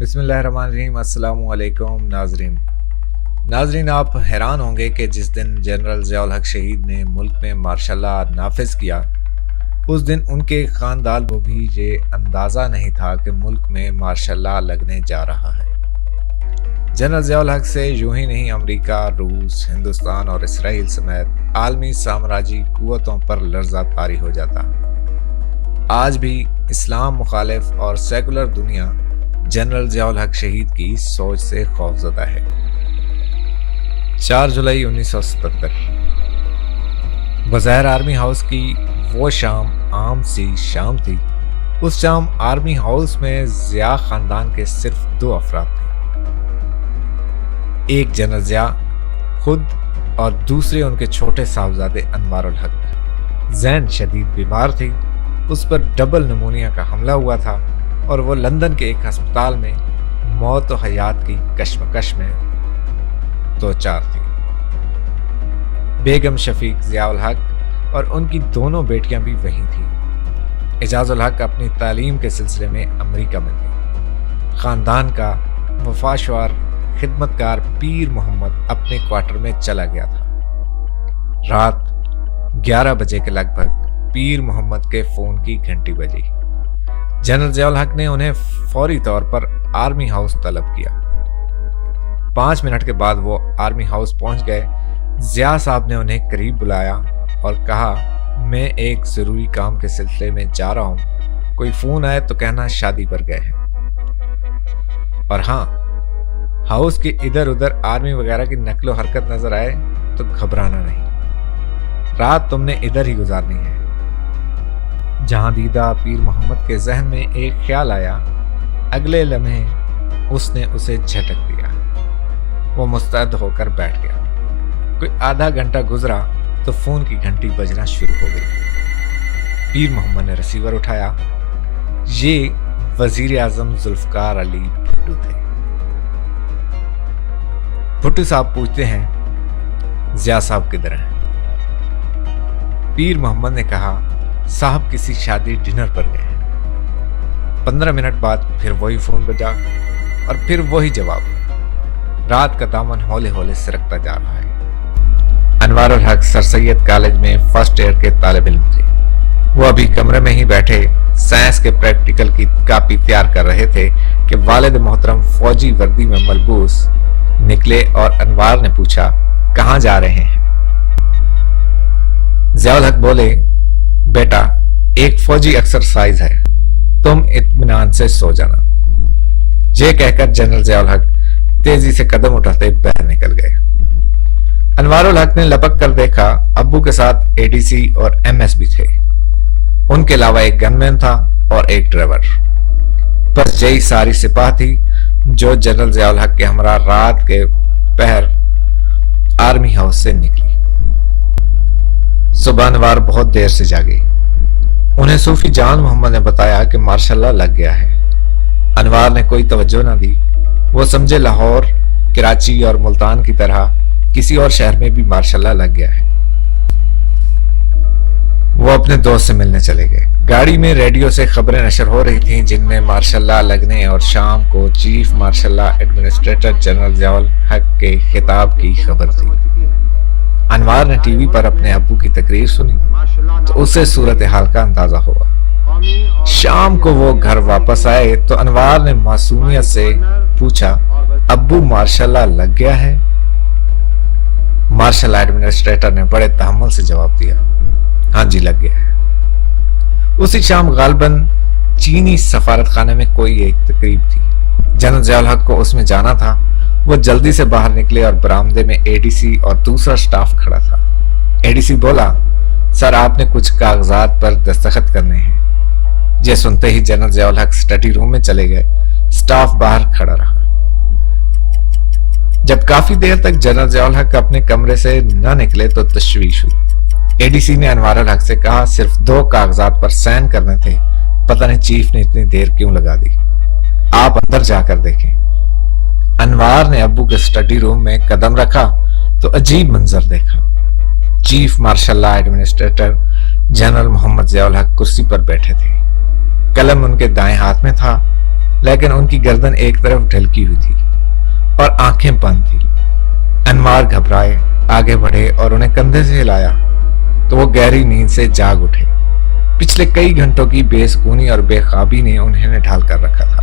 بسم اللہ الرحمن الرحیم۔ السلام علیکم ناظرین، آپ حیران ہوں گے کہ جس دن جنرل ضیاء الحق شہید نے ملک میں مارشل لاء نافذ کیا، اس دن ان کے خاندان کو بھی یہ اندازہ نہیں تھا کہ ملک میں مارشل لاء لگنے جا رہا ہے۔ جنرل ضیاء الحق سے یوں ہی نہیں امریکہ، روس، ہندوستان اور اسرائیل سمیت عالمی سامراجی قوتوں پر لرزہ طاری ہو جاتا۔ آج بھی اسلام مخالف اور سیکولر دنیا جنرل ضیاء الحق شہید کی سوچ سے خوفزدہ ہے۔ 4 جولائی 1977 بظاہر آرمی ہاؤس کی وہ شام عام سی شام تھی۔ اس شام آرمی ہاؤس میں ضیاء خاندان کے صرف 2 افراد تھے، ایک جنرل ضیاء خود اور دوسرے ان کے چھوٹے صاحبزادے انوار الحق۔ زین شدید بیمار تھی، اس پر ڈبل نمونیا کا حملہ ہوا تھا اور وہ لندن کے ایک ہسپتال میں موت و حیات کی کشمکش میں دوچار تھی۔ بیگم شفیق ضیاء الحق اور ان کی دونوں بیٹیاں بھی وہیں تھیں۔ اعجاز الحق اپنی تعلیم کے سلسلے میں امریکہ میں تھے۔ خاندان کا وفاشوار خدمتگار پیر محمد اپنے کوارٹر میں چلا گیا تھا۔ رات 11 بجے کے لگ بھگ پیر محمد کے فون کی گھنٹی بجی۔ جنرل ضیاء الحق نے انہیں فوری طور پر آرمی ہاؤس طلب کیا۔ 5 منٹ کے بعد وہ آرمی ہاؤس پہنچ گئے۔ ضیاء صاحب نے انہیں قریب بلایا اور کہا، میں ایک ضروری کام کے سلسلے میں جا رہا ہوں، کوئی فون آئے تو کہنا شادی پر گئے ہیں، اور ہاں، ہاؤس کے ادھر ادھر آرمی وغیرہ کی نقل و حرکت نظر آئے تو گھبرانا نہیں، رات تم نے ادھر ہی گزارنی ہے۔ جہاں دیدہ پیر محمد کے ذہن میں ایک خیال آیا، اگلے لمحے اس نے اسے جھٹک دیا۔ وہ مستعد ہو کر بیٹھ گیا۔ کوئی آدھا گھنٹہ گزرا تو فون کی گھنٹی بجنا شروع ہو گئی۔ پیر محمد نے ریسیور اٹھایا۔ یہ وزیر اعظم ذوالفقار علی بھٹو تھے۔ بھٹو صاحب پوچھتے ہیں، ضیاء صاحب کدھر ہیں؟ پیر محمد نے کہا، صاحب کسی شادی ڈنر پر گئے ہیں۔ 15 منٹ بعد پھر وہی فون بجا اور پھر وہی جواب۔ رات کا دامن ہولے ہولے سرکتا جا رہا ہے۔ انوار الحق سر سید کالج میں فرسٹ ایئر کے طالب علم تھے۔ وہ ابھی کمرے میں ہی بیٹھے سائنس کے پریکٹیکل کی کاپی تیار کر رہے تھے کہ والد محترم فوجی وردی میں ملبوس نکلے اور انوار نے پوچھا، کہاں جا رہے ہیں؟ ضیاء الحق بولے، بیٹا ایک فوجی ایکسرسائز ہے، تم اطمینان سے سو جانا۔ یہ کہہ کر جنرل ضیاء الحق تیزی سے قدم اٹھاتے باہر نکل گئے۔ انوار الحق نے لپک کر دیکھا، ابو کے ساتھ ADC اور MS بھی تھے، ان کے علاوہ ایک گن مین تھا اور ایک ڈرائیور۔ بس یہی ساری سپاہ تھی جو جنرل ضیاء الحق کے ہمراہ رات کے پہر آرمی ہاؤس سے نکلی۔ صبح انوار بہت دیر سے جاگے۔ انہیں صوفی جان محمد نے بتایا کہ مارشل لاء لگ گیا ہے۔ انوار نے کوئی توجہ نہ دی۔ وہ سمجھے لاہور، کراچی اور ملتان کی طرح کسی اور شہر میں بھی مارشل لاء لگ گیا ہے۔ وہ اپنے دوست سے ملنے چلے گئے۔ گاڑی میں ریڈیو سے خبریں نشر ہو رہی تھیں جن میں مارشل لاء لگنے اور شام کو chief martial law administrator general Zia الحق کے خطاب کی خبر تھی۔ انوار نے ٹی وی پر اپنے ابو کی تقریر سنی تو اسے صورتحال کا اندازہ ہوا۔ شام کو وہ گھر واپس آئے تو انوار نے معصومیت سے پوچھا، ابو مارشل لاء لگ گیا ہے؟ مارشل لاء ایڈمنسٹریٹر نے بڑے تحمل سے جواب دیا، ہاں جی لگ گیا ہے۔ اسی شام غالباً چینی سفارت خانے میں کوئی ایک تقریب تھی۔ جنرل ضیاء الحق کو اس میں جانا تھا۔ وہ جلدی سے باہر نکلے اور برآمدے میں ADC اور دوسرا سٹاف کھڑا تھا۔ ADC بولا، سر آپ نے کچھ کاغذات پر دستخط کرنے ہیں۔ یہ سنتے ہی جنرل ضیاء الحق سٹڈی روم میں چلے گئے۔ سٹاف باہر کھڑا رہا۔ جب کافی دیر تک جنرل ضیاء الحق اپنے کمرے سے نہ نکلے تو تشویش ہوئی۔ ADC نے انوار الحق سے کہا، صرف 2 کاغذات پر سائن کرنے تھے، پتہ نہیں چیف نے اتنی دیر کیوں لگا دی، آپ اندر جا کر دیکھیں۔ انوار نے ابو کے سٹڈی روم میں قدم رکھا تو عجیب منظر دیکھا۔ Chief martial law administrator general Muhammad Zia ul Haq کرسی پر بیٹھے تھے۔ قلم ان کے دائیں ہاتھ میں تھا لیکن ان کی گردن ایک طرف ڈھلکی ہوئی تھی اور آنکھیں بند تھی۔ انوار گھبرائے، آگے بڑھے اور انہیں کندھے سے ہلایا تو وہ گہری نیند سے جاگ اٹھے۔ پچھلے کئی گھنٹوں کی بے سکونی اور بے خوابی نے انہیں ڈھال کر رکھا تھا۔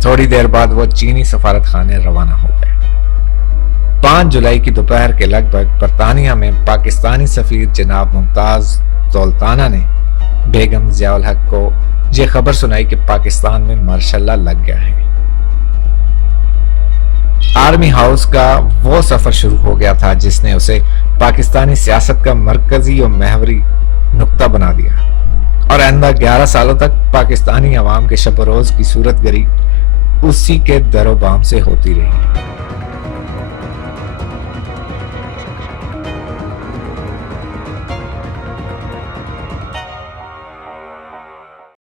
تھوڑی دیر بعد وہ چینی سفارت خانے روانہ ہو گئے۔ 5 جولائی کی دوپہر کے لگ بھگ برطانیہ میں پاکستانی سفیر جناب ممتاز دولتانہ نے بیگم ضیاء الحق کو یہ خبر سنائی کہ پاکستان میں مارشل لا لگ گیا ہے۔ آرمی ہاؤس کا وہ سفر شروع ہو گیا تھا جس نے اسے پاکستانی سیاست کا مرکزی اور محوری نقطہ بنا دیا، اور آئندہ 11 سالوں تک پاکستانی عوام کے شب و روز کی صورت گری اسی کے در و بام سے ہوتی رہی۔